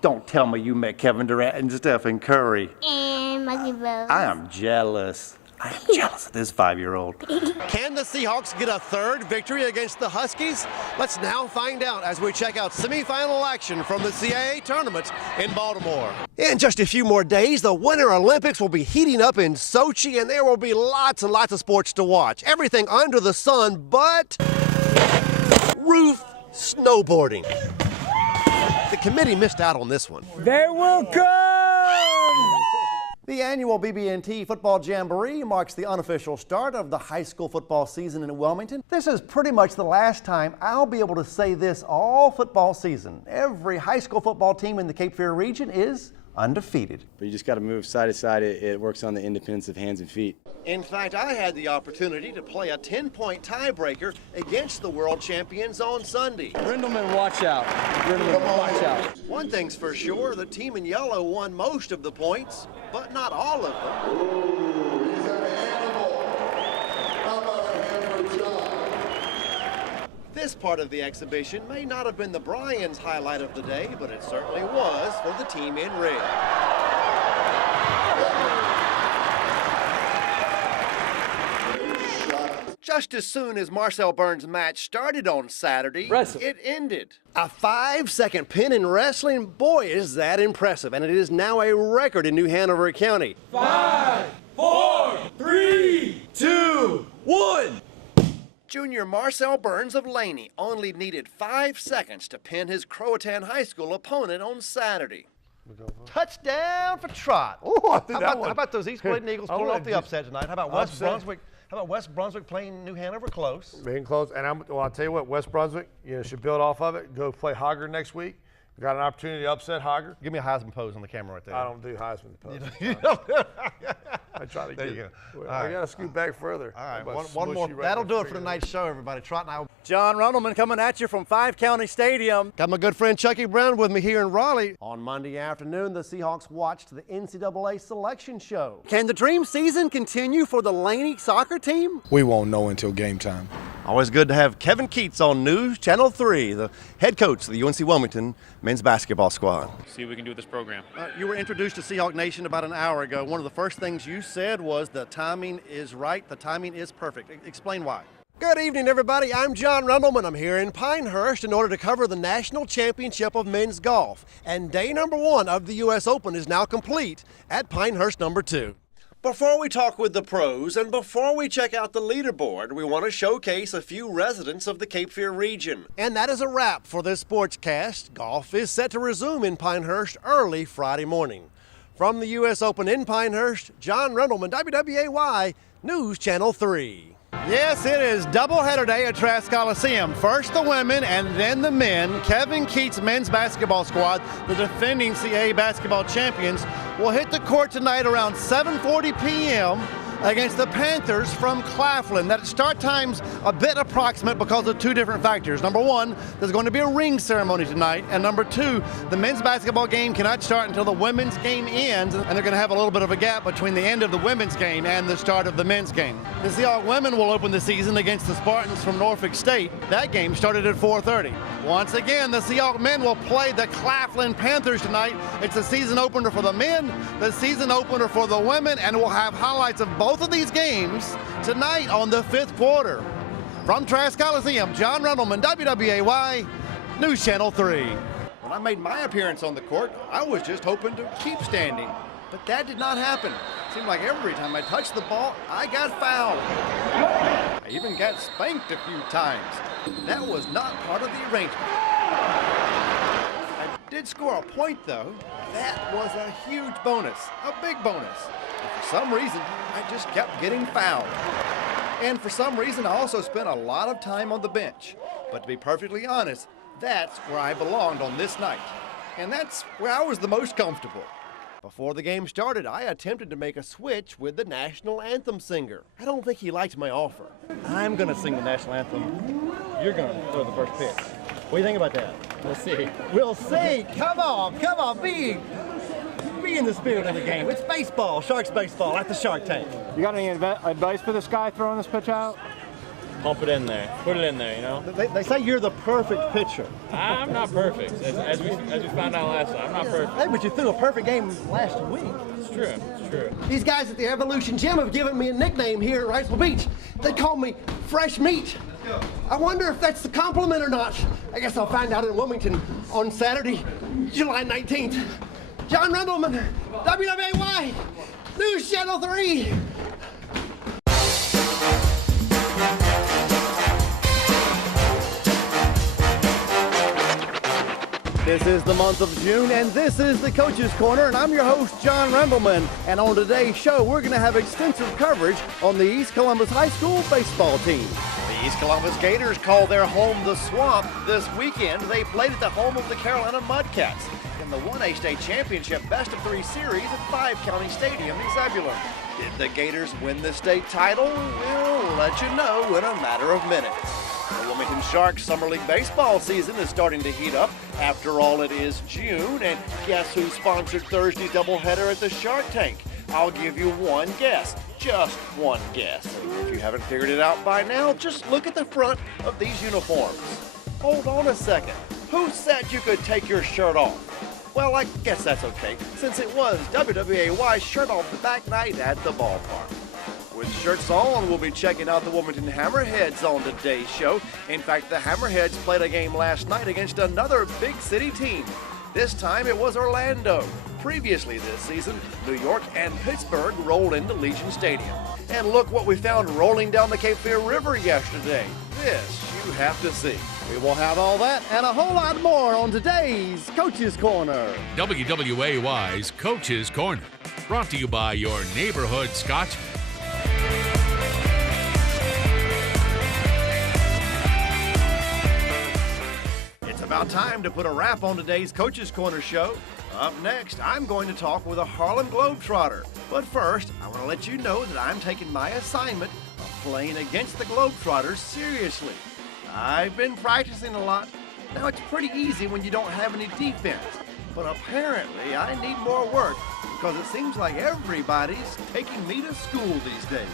Don't tell me you met Kevin Durant and Stephen Curry. And Monkey Bros. I am jealous. I am jealous of this 5-year-old. Can the Seahawks get a third victory against the Huskies? Let's now find out as we check out semifinal action from the CAA tournament in Baltimore. In just a few more days, the Winter Olympics will be heating up in Sochi, and there will be lots and lots of sports to watch. Everything under the sun but roof snowboarding. The committee missed out on this one. They will come! The annual BB&T Football Jamboree marks the unofficial start of the high school football season in Wilmington. This is pretty much the last time I'll be able to say this all football season. Every high school football team in the Cape Fear region is undefeated. But you just got to move side to side. It works on the independence of hands and feet. In fact, I had the opportunity to play a 10-point tiebreaker against the world champions on Sunday. Rendleman, watch out. Rendleman, watch out. One thing's for sure, the team in yellow won most of the points, but not all of them. Ooh, he's an animal. How about a hand for John? This part of the exhibition may not have been the Bryans' highlight of the day, but it certainly was for the team in red. Just as soon as Marcel Burns' match started on Saturday, it ended. A 5-second pin in wrestling, boy, is that impressive, and it is now a record in New Hanover County. 5, 4, 3, 2, 1. Junior Marcel Burns of Laney only needed 5 seconds to pin his Croatan High School opponent on Saturday. Touchdown for Trot. Oh, how about those East Clayton Eagles pulling off the upset tonight? How about West Brunswick? How about West Brunswick playing New Hanover close? Being close, and I'll tell you what, West Brunswick, should build off of it. Go play Hogger next week. We got an opportunity to upset Hogger. Give me a Heisman pose on the camera right there. I don't do Heisman pose. I try to there get you it. go. I got to scoot back further. All right, one more. Right That'll do it for tonight's show, everybody. Trot and I. John Rendleman coming at you from 5 County Stadium. Got my good friend Chucky Brown with me here in Raleigh. On Monday afternoon, the Seahawks watched the NCAA selection show. Can the dream season continue for the Laney soccer team? We won't know until game time. Always good to have Kevin Keats on News Channel 3, the head coach of the UNC Wilmington men's basketball squad. See what we can do with this program. You were introduced to Seahawk Nation about an hour ago. One of the first things you said was the timing is right, the timing is perfect. Explain why. Good evening, everybody. I'm John Rendleman. I'm here in Pinehurst in order to cover the National Championship of Men's Golf. And day number 1 of the U.S. Open is now complete at Pinehurst number 2. Before we talk with the pros and before we check out the leaderboard, we want to showcase a few residents of the Cape Fear region. And that is a wrap for this sportscast. Golf is set to resume in Pinehurst early Friday morning. From the U.S. Open in Pinehurst, John Rendleman, WWAY News Channel 3. Yes, it is doubleheader day at Trask Coliseum. First the women and then the men. Kevin Keats' men's basketball squad, the defending CAA basketball champions, will hit the court tonight around 7:40 p.m. against the Panthers from Claflin. That start time's a bit approximate because of 2 different factors. Number 1, there's going to be a ring ceremony tonight, and number 2, the men's basketball game cannot start until the women's game ends, and they're going to have a little bit of a gap between the end of the women's game and the start of the men's game. The Seahawk women will open the season against the Spartans from Norfolk State. That game started at 4:30. Once again, the Seahawk men will play the Claflin Panthers tonight. It's a season opener for the men, the season opener for the women, and we'll have highlights of both of these games tonight on the 5th quarter. From Trask Coliseum, John Rendleman, WWAY News Channel 3. When I made my appearance on the court, I was just hoping to keep standing, but that did not happen. It seemed like every time I touched the ball, I got fouled. I even got spanked a few times. That was not part of the arrangement. I did score a point, though. That was a huge bonus, a big bonus. But for some reason, I just kept getting fouled. And for some reason, I also spent a lot of time on the bench. But to be perfectly honest, that's where I belonged on this night. And that's where I was the most comfortable. Before the game started, I attempted to make a switch with the national anthem singer. I don't think he liked my offer. I'm gonna sing the national anthem. You're gonna throw the first pitch. What do you think about that? We'll see. We'll see. Come on, be in the spirit of the game. It's baseball, Sharks baseball at the Shark Tank. You got any advice for this guy throwing this pitch out? pump it in there, put it in there, you know. They say you're the perfect pitcher. I'm not perfect, as we found out last time. I'm not perfect. Hey, but you threw a perfect game last week. It's true, it's true. These guys at the Evolution Gym have given me a nickname here at Riceville Beach. They call me Fresh Meat. I wonder if that's the compliment or not. I guess I'll find out in Wilmington on Saturday, July 19th. John Rendleman, WWAY, News Channel 3. This is the month of June, and this is the Coach's Corner, and I'm your host, John Rendleman. And on today's show, we're going to have extensive coverage on the East Columbus High School baseball team. The East Columbus Gators call their home the Swamp this weekend. They played at the home of the Carolina Mudcats in the 1A State Championship Best-of-3 Series at 5 County Stadium in Zebulon. Did the Gators win the state title? We'll let you know in a matter of minutes. The Wilmington Sharks Summer League baseball season is starting to heat up. After all, it is June, and guess who sponsored Thursday's doubleheader at the Shark Tank? I'll give you one guess, just one guess. If you haven't figured it out by now, just look at the front of these uniforms. Hold on a second. Who said you could take your shirt off? Well, I guess that's okay, since it was WWAY Shirt Off the Back night at the ballpark. With shirts on, we'll be checking out the Wilmington Hammerheads on today's show. In fact, the Hammerheads played a game last night against another big city team. This time it was Orlando. Previously this season, New York and Pittsburgh rolled into Legion Stadium. And look what we found rolling down the Cape Fear River yesterday. This you have to see. We will have all that and a whole lot more on today's Coach's Corner. WWAY's Coach's Corner, brought to you by your neighborhood Scotchman. It's about time to put a wrap on today's Coach's Corner show. Up next, I'm going to talk with a Harlem Globetrotter. But first, I want to let you know that I'm taking my assignment of playing against the Globetrotters seriously. I've been practicing a lot. Now, it's pretty easy when you don't have any defense. But apparently, I need more work because it seems like everybody's taking me to school these days.